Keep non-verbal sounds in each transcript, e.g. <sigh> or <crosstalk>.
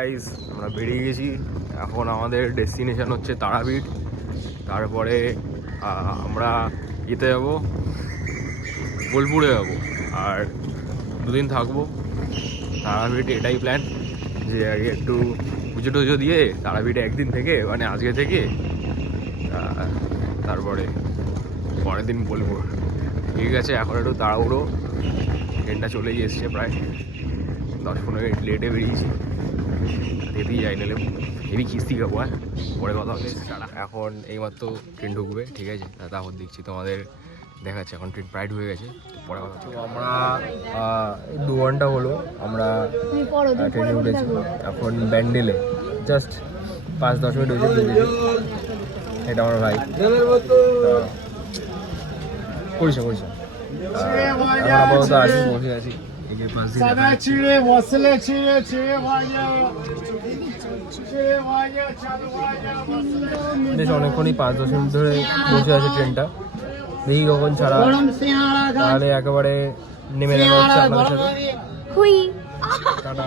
Guys আমরা বেরিয়ে গেছি। এখন আমাদের ডেস্টিনেশন হচ্ছে তারাপীঠ। তারপরে আমরা ইতে যাব, বোলপুরে যাব। আর দুদিন থাকব। তারাপীঠ এটাই প্ল্যান যে আগে একটু পুজো টুজো দিয়ে তারাপীঠে একদিন থেকে মানে আজকে থেকে তারপরে পরের দিন বোলপুর। ঠিক আছে, এখন একটু তাড়াহুড়ো। ট্রেনটা চলেই এসছে প্রায়। দশ পনেরো মিনিট লেটে বেরিয়েছি। যেতেই যাই নাহলে হেভি কিস্তি খাব হ্যাঁ? পরে কথা হচ্ছে এখন এইমাত্র ট্রেন ঢুকবে ঠিক আছে? তা তারপর দেখছি তোমাদের দেখাচ্ছে এখন ট্রেন প্রায় ঢুকে গেছে পরে কথা হচ্ছে আমরা দু ঘণ্টা হলো আমরা তুমি পড়ো তুমি ট্রেনে উঠেছি। এখন ব্যান্ডেলে জাস্ট পাঁচ দশ মিনিট হয়েছে এটা আমার ভাই। করিস করিস আমরা আপাতত আছি বসে আছি। সাদা চিড়ে মশলা চিড়ে চিড়ে ভাজা চিড়ে ভাজা চাল ভাজা মশলা বেশ অনেকক্ষণই পাঁচ দশ মিনিট ধরে বসে আছে ট্রেনটা। দেখি কখন ছাড়া তাহলে একেবারে নেমে দেখা হচ্ছে আপনাদের সাথে। টাটা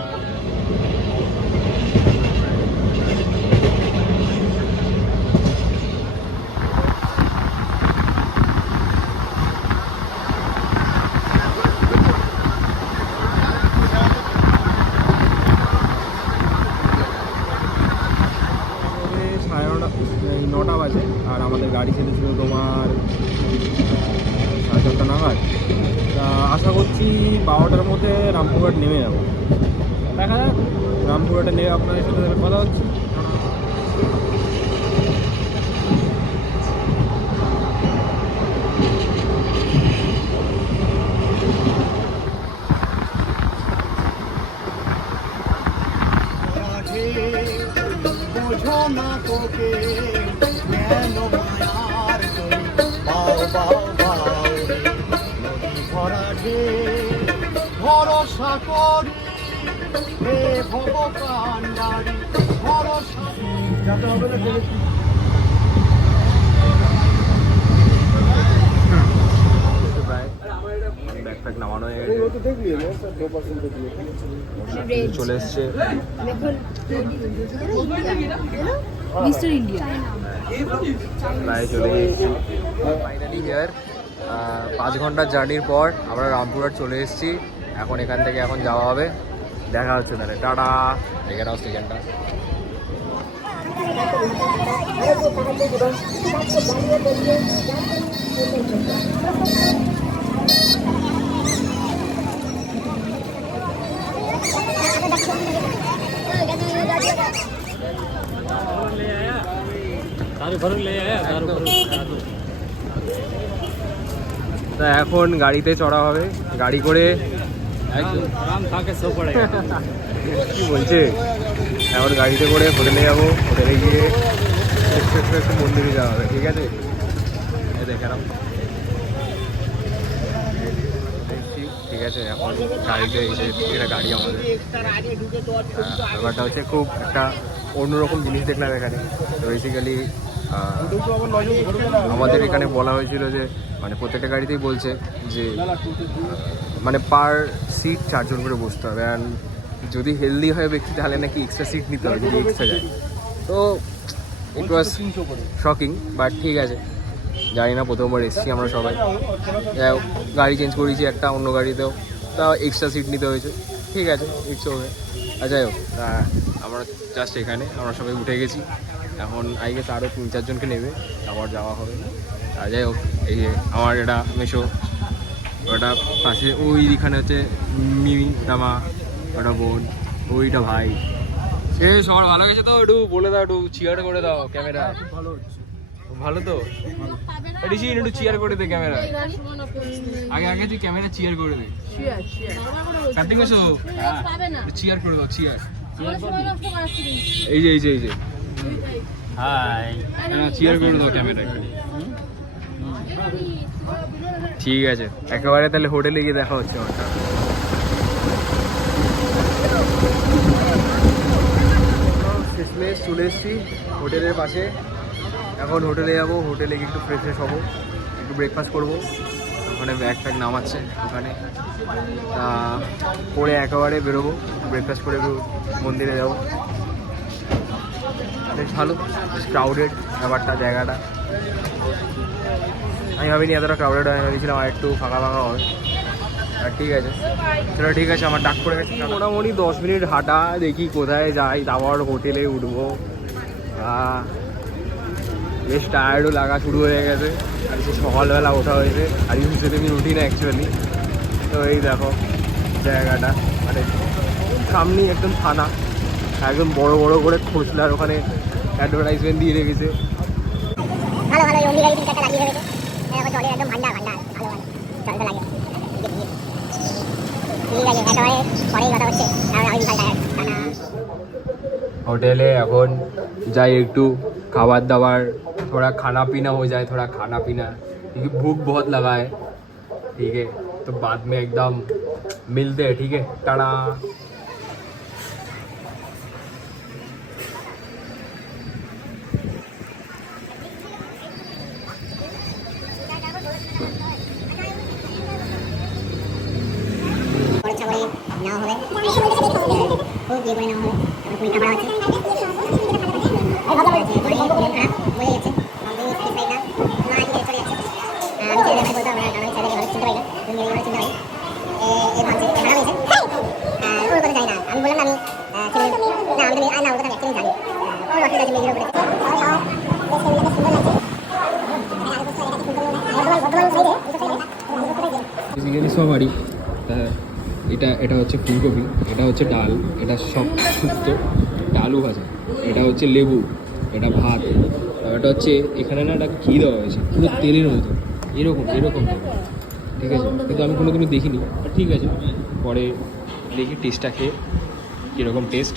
সাড়ে নটা এই নটা বাজে আর আমাদের গাড়ি ছেড়েছিল তোমার সাড়ে চারটা নাগাদ তা আশা করছি বারোটার মধ্যে রামপুরহাট নেমে যাব দেখা যাক রামপুরহাটে নেমে আপনাদের সাথে তাহলে কথা হচ্ছে বোঝো না তোকে কেন মায়ার করি বাও বাও বাও নদী ভরা ঢে ভরসা করি, হে ভব কান্ডারি ভরসা যাতে হবে না ব্যাকপ্যাক নামানো গেছে তো দেখবি দু পার্সেন্ট দেখবি চলে এসছে। Mister India. প্রায় চলে এসেছি ফাইনালি হিয়ার পাঁচ ঘণ্টার জার্নির পর আমরা রামপুরহাট চলে এসেছি। এখন এখান থেকে এখন যাওয়া হবে। দেখা হচ্ছে তাহলে। টাটা। দেখে নাও স্টেশনটা তা এখন গাড়িতে চড়া হবে গাড়ি করে কি বলছে? এখন গাড়িতে করে হোটেলে যাব হোটেলে গিয়ে একটু একটু একটু মন্দিরে যাওয়া হবে ঠিক আছে? ঠিক আছে এখন গাড়িতে এসে এটা গাড়ি আমাদের। ব্যাপারটা হচ্ছে খুব একটা অন্যরকম জিনিস দেখলাম এখানে। তো বেসিক্যালি আমাদের এখানে বলা হয়েছিল যে মানে প্রত্যেকটা গাড়িতেই বলছে যে মানে পার সিট চারজন করে বসতে হবে। অ্যান্ড যদি হেলদি হয় ব্যক্তি, তাহলে নাকি এক্সট্রা সিট নিতে হবে, যদি এক্সট্রা যায়। তো ইট ওয়াজ শকিং বাট ঠিক আছে। জানি না প্রথমবার এসেছি আমরা সবাই। গাড়ি চেঞ্জ করেছি একটা অন্য গাড়িতেও। তা এক্সট্রা সিট নিতে হয়েছে। ঠিক আছে ইটস আর যাই হোক। আমরা জাস্ট এখানে, আমরা সবাই উঠে গেছি। এখন আই গেছে আরও তিন চারজনকে নেবে আবার যাওয়া হবে আর যাই হোক, এই যে আমার এটা মেশো, ওটা পাশে ওই এখানে হচ্ছে মিমি টামা ওটা বোন, ওইটা ভাই। সে সবার ভালো গেছে তো? একটু বলে দাও, একটু চিয়ার করে দাও ক্যামেরা ভালো ভালো তো ঋষি একটু চিয়ার করে দে ক্যামেরা আগে আগে তুই ক্যামেরা চিয়ার করে দে। কার্তিক এসো চিয়ার করে দাও চিয়ার এই যে এই যে এই যে। হাই চিয়ার করে দাও ক্যামেরা ঠিক আছে। একেবারে তাহলে হোটেলে গিয়ে দেখা হচ্ছে আমার শেষমেশ চলে এসেছি হোটেলের পাশে। এখন হোটেলে যাব হোটেলে গিয়ে একটু ফ্রেশ ফ্রেশ হব একটু ব্রেকফাস্ট করব। ওখানে ব্যাগ ফ্যাগ নামাচ্ছে ওখানে। তা করে একেবারে বেরোবো ব্রেকফাস্ট করে একটু মন্দিরে যাব। বেশ ভালো ক্রাউডেড ব্যাপারটা, জায়গাটা। আমি ভাবিনি এতটা ক্রাউডেড হয় ভেবেছিলাম আর একটু ফাঁকা ফাঁকা হবে। ঠিক আছে, চলো ঠিক আছে, আমার ডাক পড়ে গেছে। মোটামুটি দশ মিনিট হাঁটা, দেখি কোথায় যাই, তারপর হোটেলে উঠবো। বেশ টায়ার্ডও লাগা শুরু হয়ে গেছে। আর সকালবেলা ওঠা হয়েছে। আর ইউজুয়ালি আমি উঠি না অ্যাকচুয়ালি তো এই দেখো, জায়গাটা মানে সামনেই একদম থানা। একদম বড় বড় করে খোঁজলার ওখানে অ্যাডভার্টাইজমেন্ট দিয়ে রেখেছে ভালো ভালো ওই গাড়ি তিন চারটা লাগিয়ে রেখেছে এরকম জলের একদম ভান্ডার ভান্ডার ভালো ভালো জল তো লাগে ঠিক আছে একেবারে পরেই কথা হচ্ছে কারণ আমি বিশাল টায়ার টানা होटले এখন যাই একটু খাবার দাবার थोड़ा खाना पीना हो जाए थोड़ा खाना पीना क्योंकि भूख बहुत लगा है ठीक है तो बाद में एकदम मिलते हैं ठीक है टाटा চিনতে পারি এ এ ভাবছে ভাড়া হয়েছে। আহ, ওর কথা জানি না। আমি বললাম না আমি আহ, ছেলে না আমি তো না ওর কথা অ্যাকচুয়ালি জানি। আহ, ওর অসুবিধা আছে সবারই। এটা এটা হচ্ছে ফুলকপি, এটা হচ্ছে ডাল, এটা সব শুক্তো ডালু ভাজা, এটা হচ্ছে লেবু, এটা ভাত এটা হচ্ছে এখানে না একটা ঘি দেওয়া হয়েছে, পুরো তেলের মতো, এরকম এরকম, ঠিক আছে? কিন্তু আমি কোনো দিনও দেখিনি ঠিক আছে, পরে দেখি টেস্টটা খেয়ে কীরকম টেস্ট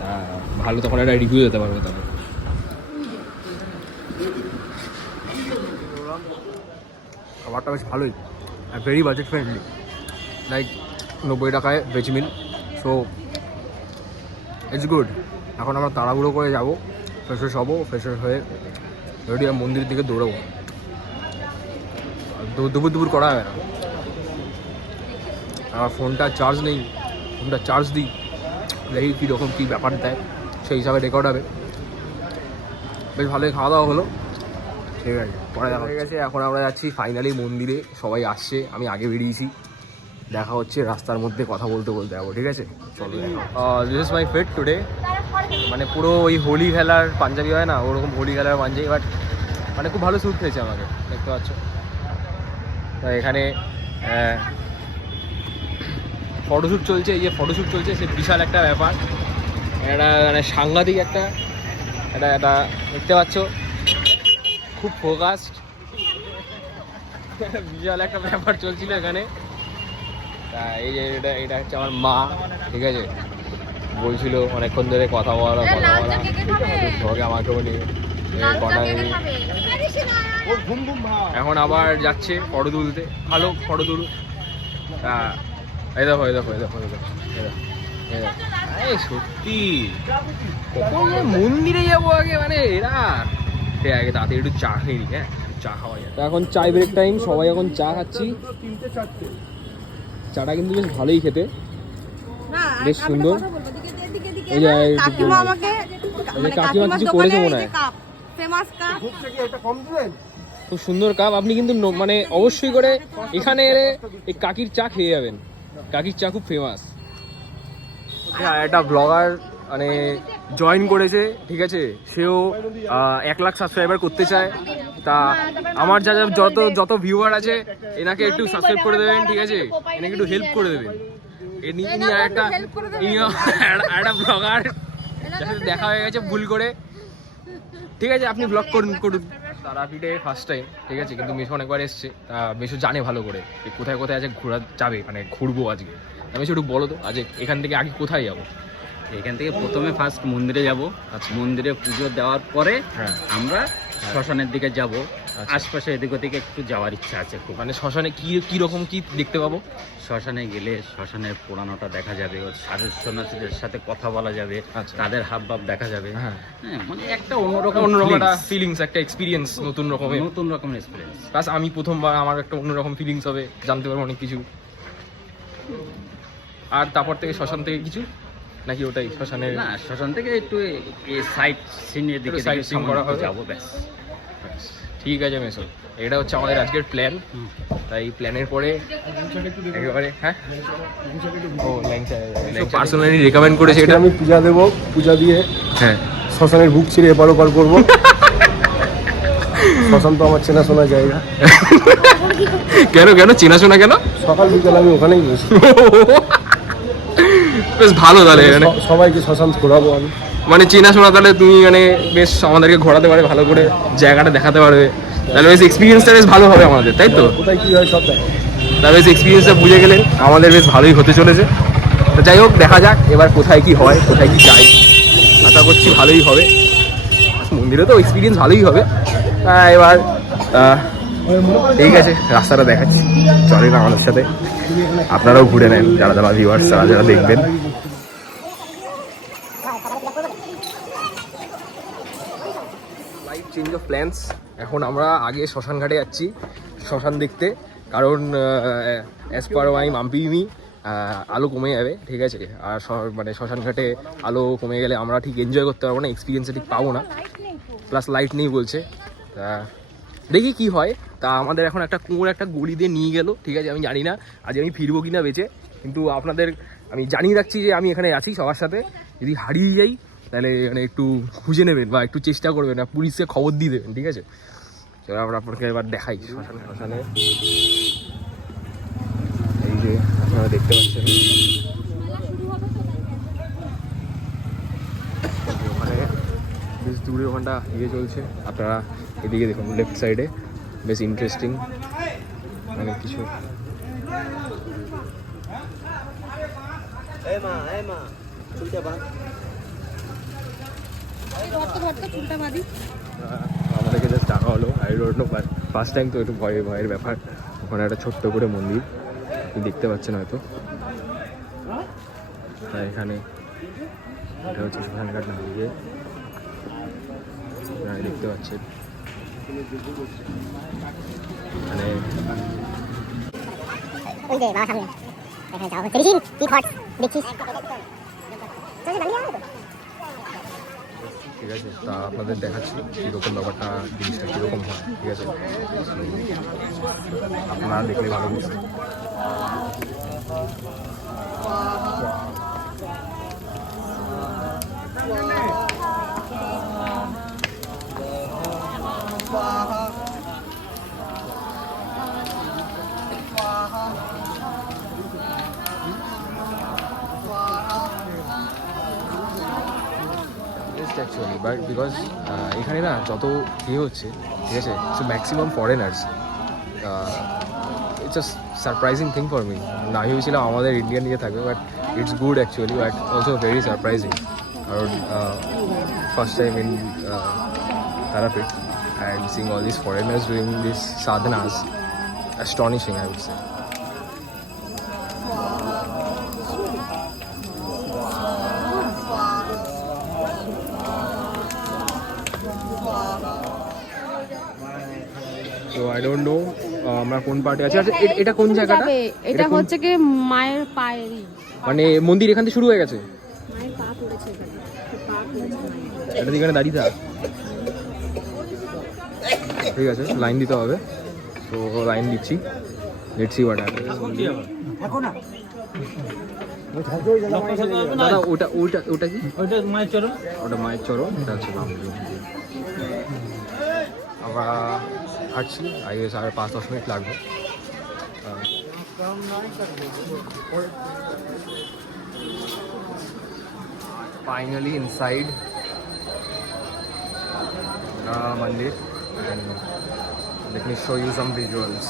তা ভালো তখন একটা রিভিউ দিতে পারব তখন খাবারটা বেশ ভালোই ভেরি বাজেট ফ্রেন্ডলি লাইক নব্বই টাকায় veg meal so it's good এখন আমরা তাড়াহুড়ো করে যাব ফ্রেশ ফ্রেশ হব ফ্রেশ ফ্রেশ হয়ে রেডি মন্দিরের দিকে দৌড়াবো। দুপুর দুপুর করা হবে না। আমার ফোনটা চার্জ নেই ফোনটা চার্জ দিই। দেখি কীরকম কী ব্যাপার দেয় সেই হিসাবে রেকর্ড হবে। বেশ ভালোই খাওয়া দাওয়া হলো। ঠিক আছে পরে দেখা হয়ে গেছে এখন আমরা যাচ্ছি ফাইনালি মন্দিরে। সবাই আসছে আমি আগে বেরিয়েছি। দেখা হচ্ছে, রাস্তার মধ্যে কথা বলতে বলতে যাব, ঠিক আছে? চলো this is my fate today মানে পুরো ওই হোলি খেলার পাঞ্জাবি হয় না, ওরকম হোলি খেলার পাঞ্জাবি বাট মানে খুব ভালো স্যুট খেয়েছে আমাকে, দেখতে পাচ্ছ। তো এখানে ফটোশ্যুট চলছে, এই যে ফটোশ্যুট চলছে, সে বিশাল একটা ব্যাপার। একটা মানে সাংঘাতিক একটা এটা এটা দেখতে পাচ্ছ। খুব ফোকাসড বিশাল একটা ব্যাপার চলছিল এখানে। তা এই যে এটা এটা হচ্ছে আমার মা ঠিক আছে? বলছিল অনেকক্ষণ ধরে কথা বলা কথা বলা। সঙ্গে আমাকেও নিয়ে এ, কটা নেই। এখন আবার যাচ্ছে ফটো তুলতে। ভালো ফটো তুল তা এই দেখো এই দেখো এই দেখো এই দেখো এই সত্যি। কখন মন্দিরে যাব আগে মানে এরা। সে আগে তাড়াতাড়ি একটু চা খেয়ে নি হ্যাঁ? চা খাওয়া যায় এখন চাই ব্রেক টাইম সবাই এখন চা খাচ্ছি। চাটা কিন্তু বেশ ভালোই খেতে। বেশ সুন্দর। এই যে কাকিমা আমাকে মানে কাকিমা কিছু করেছে মনে যে হয়। Cup famous cup. খুব সুন্দর কাপ। আপনি কিন্তু ন- মানে অবশ্যই করে এখানে এলে এই কাকির চা খেয়ে যাবেন। কাকির চা খুব ফেমাস হ্যাঁ একটা ব্লগার মানে জয়েন করেছে, ঠিক আছে? সেও এক লাখ সাবস্ক্রাইবার করতে চায়। তা আমার যা যা যত যত ভিউয়ার আছে, এনাকে একটু সাবস্ক্রাইব করে দেবেন, ঠিক আছে? এনাকে একটু হেল্প করে দেবেন। একটা দেখা হয়ে গেছে, ভুল করে। ঠিক আছে, আপনি ব্লগ করুন করুন। তারাপীঠে ফার্স্ট টাইম ঠিক আছে? কিন্তু মেশো অনেকবার এসছে। তা মেশো জানে ভালো করে কোথায় কোথায় আজকে ঘোরা যাবে মানে ঘুরবো আজকে। আমি একটু বলো তো, আজ এখান থেকে আগে কোথায় যাব? এখান থেকে প্রথমে ফার্স্ট মন্দিরে যাব। আচ্ছা। মন্দিরে পুজো দেওয়ার পরে হ্যাঁ। আমরা শ্মশানের দিকে যাব। আচ্ছা। আশপাশে এদিক ওদিকে একটু যাওয়ার ইচ্ছা আছে খুব। মানে শ্মশানে কি কি রকম কি দেখতে পাবো? শ্মশানে গেলে শ্মশানের পুরানোটা দেখা যাবে ওর সাধু সন্ন্যাসীদের সাথে কথা বলা যাবে আচ্ছা। তাদের হাব ভাব দেখা যাবে। হ্যাঁ। হ্যাঁ মানে একটা অন্যরকম অন্যরকম একটা ফিলিংস একটা এক্সপিরিয়েন্স নতুন রকমের। নতুন রকমের এক্সপিরিয়েন্স প্লাস আমি প্রথমবার আমার একটা অন্যরকম ফিলিংস হবে জানতে পারব অনেক কিছু। আর তারপর থেকে শ্মশান থেকে কিছু? নাকি ওটাই? শ্মশানের না শ্মশান থেকে একটু সাইড সিনের দিকে একটু sightseeing করা হবে? যাব ব্যাস। ঠিক আছে মেসো। এটা হচ্ছে আমাদের আজকের প্ল্যান তাই প্ল্যানের পরে একেবারে হ্যাঁ? ও পার্সোনালি রেকমেন্ড করেছে এটা। আমি পূজা দেবো পূজা দিয়ে হ্যাঁ। শ্মশানের বুক ছিঁড়ে এপার ওপার করব। <laughs> শ্মশান তো আমার চেনাশোনা জায়গা। কেন কেন? চেনাশোনা কেন? সকাল বিকাল আমি ওখানেই বসি <laughs> বেশ ভালো তাহলে এখানে। সবাইকে শ্মশান ঘোরাবো আমি। মানে চেনাশোনা তাহলে তুমি মানে বেশ আমাদেরকে ঘোরাতে পারবে ভালো করে জায়গাটা দেখাতে পারবে। তাহলে বেশ এক্সপিরিয়েন্সটা বেশ ভালো হবে আমাদের তাই তো? কোথায় কি হয় সব তাহলে বেশ এক্সপিরিয়েন্সটা বুঝে গেলেন আমাদের বেশ ভালোই হতে চলেছে। তো যাই হোক দেখা যাক এবার কোথায় কি হয় কোথায় কি যাই আশা করছি ভালোই হবে। মন্দিরে তো এক্সপিরিয়েন্স ভালোই হবে। এবার ঠিক আছে রাস্তাটা দেখাচ্ছি। চলেন আমাদের সাথে। আপনারাও ঘুরে নেন যারা যারা ভিউয়ার্স যারা যারা দেখবেন লাইফ চেঞ্জ অফ প্ল্যান্স এখন আমরা আগে শ্মশান ঘাটে যাচ্ছি, শ্মশান দেখতে। কারণ অ্যাজ পার মাই মাম্পিমি আলো কমে যাবে, ঠিক আছে? আর মানে শ্মশান ঘাটে আলো কমে গেলে আমরা ঠিক এনজয় করতে পারব না এক্সপিরিয়েন্সটা ঠিক পাবো না। প্লাস লাইট নেই বলছে। তা, দেখি কি হয়। তা, আমাদের এখন একটা কুয়োর একটা গড়ি দিয়ে নিয়ে গেল, ঠিক আছে? আমি জানি না আজ আমি ফিরবো কি না বেঁচে। কিন্তু আপনাদের, আমি জানিয়ে রাখছি যে আমি এখানে আছি সবার সাথে। যদি হারিয়ে যাই তাহলে মানে একটু খুঁজে নেবেন বা একটু চেষ্টা করবেন আর পুলিশকে খবর দিয়ে দেবেন ঠিক আছে? চলো আমরা আপনাকে এবার দেখাই। শ্মশানে শ্মশানে এই যে আপনারা দেখতে পাচ্ছেন। ওখানে বেশ দূরে ওখানটা ইয়ে চলছে। আপনারা এদিকে দেখুন লেফট সাইডে বেশ ইন্টারেস্টিং অনেক কিছু। আহ, আমাদেরকে জাস্ট ডাকা হলো। I don't know first time তো একটু ভয় ভয়ের ব্যাপার। ওখানে একটা ছোট্ট করে মন্দির। দেখতে পাচ্ছেন হয়তো। আর এখানে এটা হচ্ছে শ্মশানঘাট না দিয়ে আপনারা দেখতে পাচ্ছেন। মানে ওই যে বাবা সামনে। কি দেখছিস চল ঠিক আছে, তা আপনাদের দেখাচ্ছি, কীরকম ব্যাপারটা, জিনিসটা কীরকম হয়, ঠিক আছে? আপনারা দেখলে ভালো বুঝতে বেস্ট অ্যাকচুয়ালি বাট বিকজ এখানে না যত ইয়ে হচ্ছে, ঠিক আছে? So maximum foreigners it's a surprising thing for me না ভেবেছিলাম আমাদের ইন্ডিয়ান ইয়ে থাকবে but it's good actually but also very surprising কারণ first time in Tarapith and seeing all this foreigners doing this সাধনাস astonishing I would say I don't know আমরা কোন পার্টে আছি। আচ্ছা এ- এটা কোন জায়গাটা? এটা কোন- হচ্ছে কি মায়ের পায়েরই। মানে মন্দির এখান থেকে শুরু হয়ে গেছে? মায়ের পা পড়েছে এখানে। তো পা পড়েছে মায়ের। এটা এখানে দাঁড়িয়ে থাক। ঠিক আছে লাইন দিতে হবে। তো লাইন দিচ্ছি। লেটস সি হোয়াট দাদা ওটা ওটা ওটা কি? ওইটা মায়ের ওটা মায়ের চরণ এটা হচ্ছে বামুন আমরা হাঁটছি আই গেস আর পাঁচ দশ মিনিট লাগবে finally inside mandir and let me show you some visuals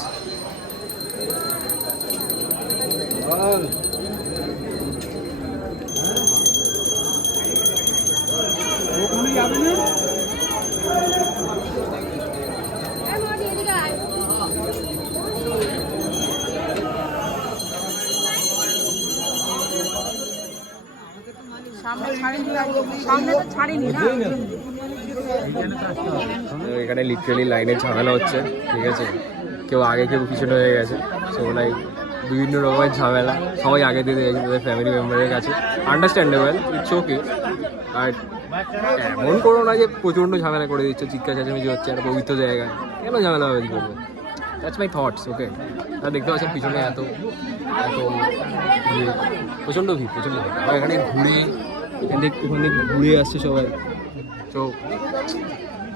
এখানে লিটারেলি লাইনে ঝামেলা হচ্ছে, ঠিক আছে? কেউ আগে কেউ পিছনে হয়ে গেছে সো লাইক বিভিন্ন রকমের ঝামেলা, সবাই আগে দিয়ে দেয় তাদের ফ্যামিলি মেম্বারের কাছে। আন্ডারস্ট্যান্ডেবল ইটস ওকে আর এমন করো না যে প্রচণ্ড ঝামেলা করে দিচ্ছ, চিৎকার চেঁচামেচি হচ্ছে, একটা পবিত্র জায়গায়। কেন ঝামেলা হবে করব দ্যাটস মাই থটস ওকে তা দেখতে পাচ্ছেন পিছনে এত এত প্রচণ্ড ভিড় প্রচণ্ড ভিড়। আর এখানে ঘুরে এখান থেকে ওখান ঘুরে আসছে সবাই। তো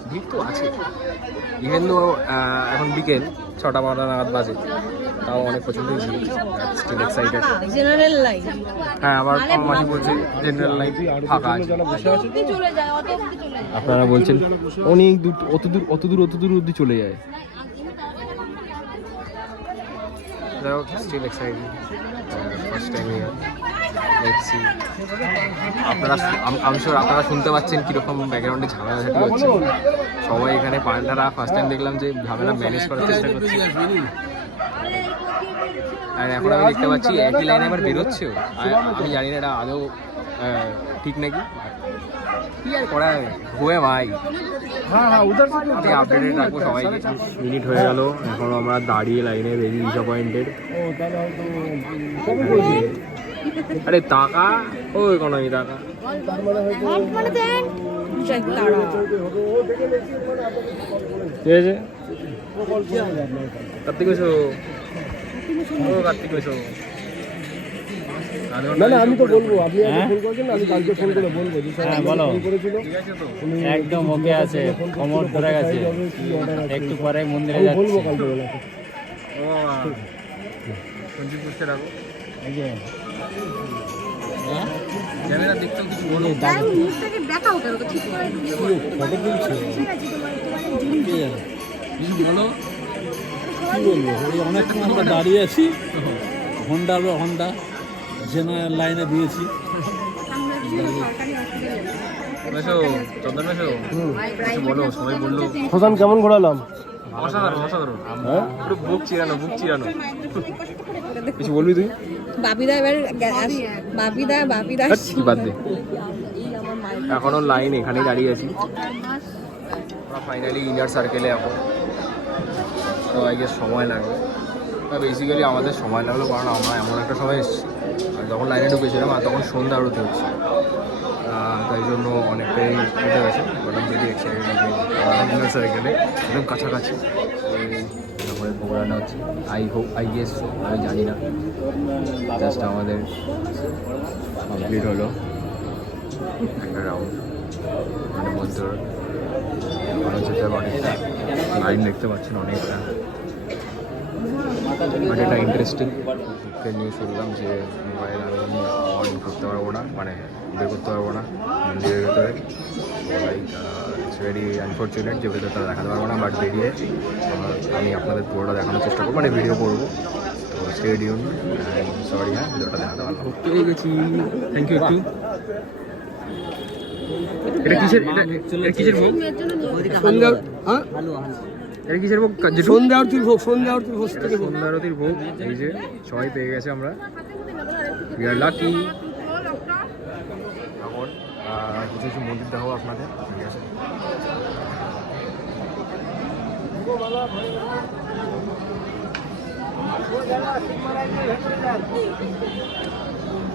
ভিড় তো আছে। ইভেন তো এখন বিকেল ছটা বারোটা নাগাদ বাজে। তাও অনেক প্রচণ্ড ভিড়। স্টিল এক্সাইটেড জেনারেল লাইন হ্যাঁ আবার আমার মাসি বলছে জেনারেল লাইন ফাঁকা আছে। চলে যায় অত অব্দি চলে যায়। আপনারা বলছেন অনেক দূর অত দূর অত দূর অত দূর অব্দি চলে যায় স্টিল এক্সাইটেড ফার্স্ট টাইম ইয়ার দেখছি আপনারা আমি আপনারা শুনতে পাচ্ছেন কীরকম ব্যাকগ্রাউন্ডে ঝামেলাঝাটি হচ্ছে। সবাই এখানে পান্ডারা ফার্স্ট টাইম দেখলাম যে ঝামেলা ম্যানেজ করার চেষ্টা করছে। আর এখন আমি দেখতে পাচ্ছি একই লাইনে আবার বেরোচ্ছে আমি জানি না এটা আদৌ ঠিক নাকি? কি আর করা হয়ে ভাই। মিনিট হয়ে গেল আমরা দাঁড়িয়ে লাইনে ডিসঅপয়েন্টেড আরে টাকা? টাকা ও দেখে নিয়েছি মানে আপনাকে কল করে ঠিক আছে কল করে দেবে আপনার কাছে। কার্তিক এসো ও কার্তিক এসো না না আমি তো বলব আপনি ফোন করেছেন আমি কালকে ফোন করে বলব। যে স্যার হ্যাঁ, বলো। একদম ওকে আছে কোমর ধরে গেছে। একটু পরে মন্দিরে আমি বলব কালকে বেলাতে ও বুঝতে রাখো। এই যে হ্যাঁ? ক্যামেরা দেখতেও কিছু বলো মুখটাকে দেখাও কেন তো ঠিক করে ফটো তুলছে। কিছু বলো। কি বলব? এই অনেকক্ষণ আমরা দাঁড়িয়ে আছি। হন্ডা হন্ডা জেনারেল লাইনে দিয়েছি। বলো সবাই বলল। হোসান কেমন ঘোরালাম অসাধারণ অসাধারণ। হ্যাঁ? পুরো বুক চিরানো বুক চিরানো। কিছু বলবি তুই? বাপিদা এবার বাপিদা বাপিদা কি বাদ দে। এখনও লাইন এখানেই দাঁড়িয়ে আছি। আমরা ফাইনালি ইনার সার্কেলে এখন তো আই গেস সময় লাগবে। বেসিক্যালি আমাদের সময় লাগল কারণ আমরা এমন একটা সময় এসেছি। আর যখন লাইনে ঢুকেছিলাম আর তখন সন্ধ্যা আরতি হচ্ছে। তাই জন্য অনেকটাই উঠে গেছে বাট আমি যদি এক্সাইটেড ইনার সার্কেলে একদম কাছাকাছি। তারপরে প্রোগ্রামটা হচ্ছে আই হোপ আই গেস আমি জানি না। জাস্ট আমাদের কমপ্লিট হলো। একটা রাউন্ড মানে মধ্যে অনেকটা লাইন দেখতে পাচ্ছেন। অনেকটা। বাট এটা ইন্টারেস্টিং নিয়ে শুনলাম যে মোবাইল আমি অন করতে পারব না। মানে বের করতে পারব না। মন্দিরের ভেতরে। লাইক ভেরি আনফর্চুনেট যে ভেতরটা দেখাতে পারব না বাট বেরিয়ে আমি আপনাদের পুরোটা দেখানোর চেষ্টা করব মানে ভিডিও করব। তো স্টেডিয়াম সরি হ্যাঁ ভিডিওটা দেখাতে পারব পেয়ে গেছি থ্যাংক ইউ একটু। এটা কিসের এটা কিসের ভোগ সন্ধ্যা হ্যাঁ? এটা কিসের ভোগ যেটু সন্ধ্যা আরতির ভোগ সন্ধ্যা আরতির ভোগ এটা সন্ধ্যা আরতির ভোগ এই যে সবাই পেয়ে গেছে আমরা। উই আর লাকি এখন কিছু কিছু মন্দির দেখাবো আপনাদের ঠিক আছে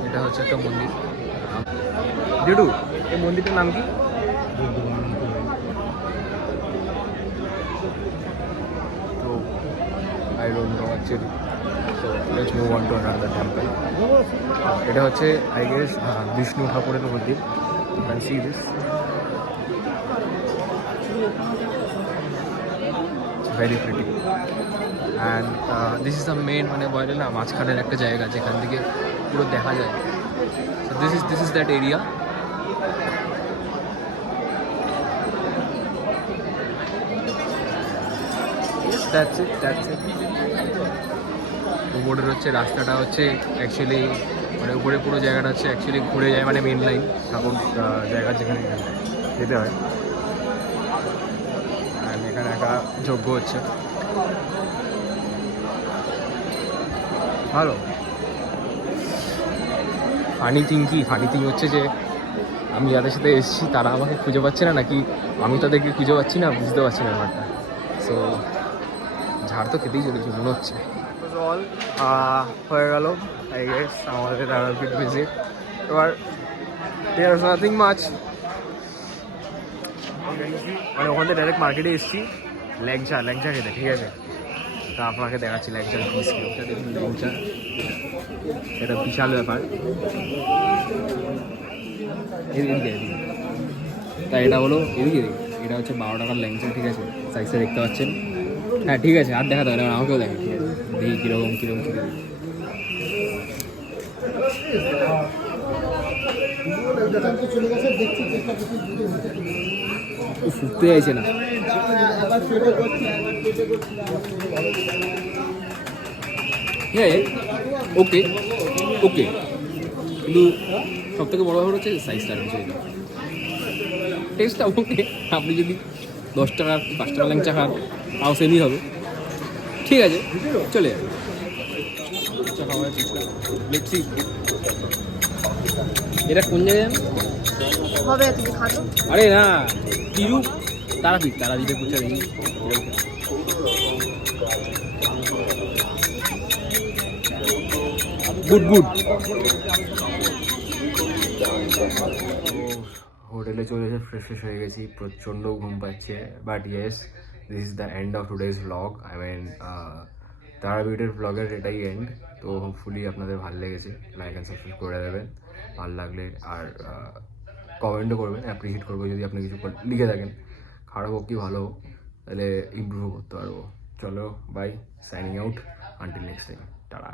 এটা হচ্ছে একটা মন্দির। ডেডু, এই মন্দিরটার নাম কি? তো I don't know actually so let's move on to another temple এটা হচ্ছে আই গেস বিষ্ণু ঠাকুরের মন্দির। Can see this very pretty and this is the main মানে বলে না, মাঝখানের একটা জায়গা যেখান থেকে পুরো দেখা যায়। So this is this is that area উপরের হচ্ছে রাস্তাটা হচ্ছে অ্যাকচুয়ালি মানে উপরে পুরো জায়গাটা হচ্ছে অ্যাকচুয়ালি ঘুরে যায় মানে মেন লাইন ঠাকুর জায়গা যেখানে যেতে হয়। একটা যজ্ঞ হচ্ছে। ভালো। ফানি থিং কি? ফানি থিং হচ্ছে যে, আমি যাদের সাথে এসেছি, তারা আমাকে খুঁজে পাচ্ছে না নাকি আমি তাদেরকে খুঁজে পাচ্ছি না, বুঝতে পারছি না ব্যাপারটা। সো ঝাড় তো খেতেই চলেছি, মনে হচ্ছে। হয়ে গেল আই গেস আমাদের এবার দেয়ার নাথিং মাছ মানে ওখান থেকে ডাইরেক্ট মার্কেটে এসেছি। ল্যাংচা ল্যাংচা খেতে, ঠিক আছে? তা আপনাকে দেখাচ্ছি ল্যাংচার পিস কিলোটা দেখুন ল্যাংচা। এটা বিশাল ব্যাপার। এদিকে। তা এটা হলো এদিকে। এটা হচ্ছে বারো টাকার ল্যাংচা, ঠিক আছে? সাইজটা দেখতে পাচ্ছেন? হ্যাঁ ঠিক আছে, আর দেখা হবে আমাকেও দেখে ঠিক আছে দেখি কীরকম কীরকম ও ফুটতে চাইছে না। ঠিক আছে ওকে ওকে। কিন্তু সব থেকে বড় ব্যাপার হচ্ছে সাইজটা কিছু টেস্টটা ওকে আপনি যদি দশ টাকার পাঁচ টাকা ল্যাংচা খান তাও সেমই হবে। ঠিক আছে চলে যাবে দেখছি এটা কোন জায়গায়? আরে না তিরু তারাপীঠ তারাপীঠে পুজো দেখি গুড গুড। হোটেলে চলে এসে ফ্রেশ ফ্রেশ হয়ে গেছি প্রচণ্ড ঘুম পাচ্ছে but yes this is the end of today's blog I mean তারাপীঠের ব্লগের এটাই এন্ড তো হোপফুলি আপনাদের ভালো লেগেছে। লাইক অ্যান্ড সাবস্ক্রাইব করে দেবেন। ভালো লাগলে আর কমেন্টও করবেন অ্যাপ্রিসিয়েট করব যদি আপনি কিছু কর- লিখে থাকেন। হোক কি ভালো, তাহলে ইমপ্রুভ করতে পারব। চলো bye signing out until next time tata.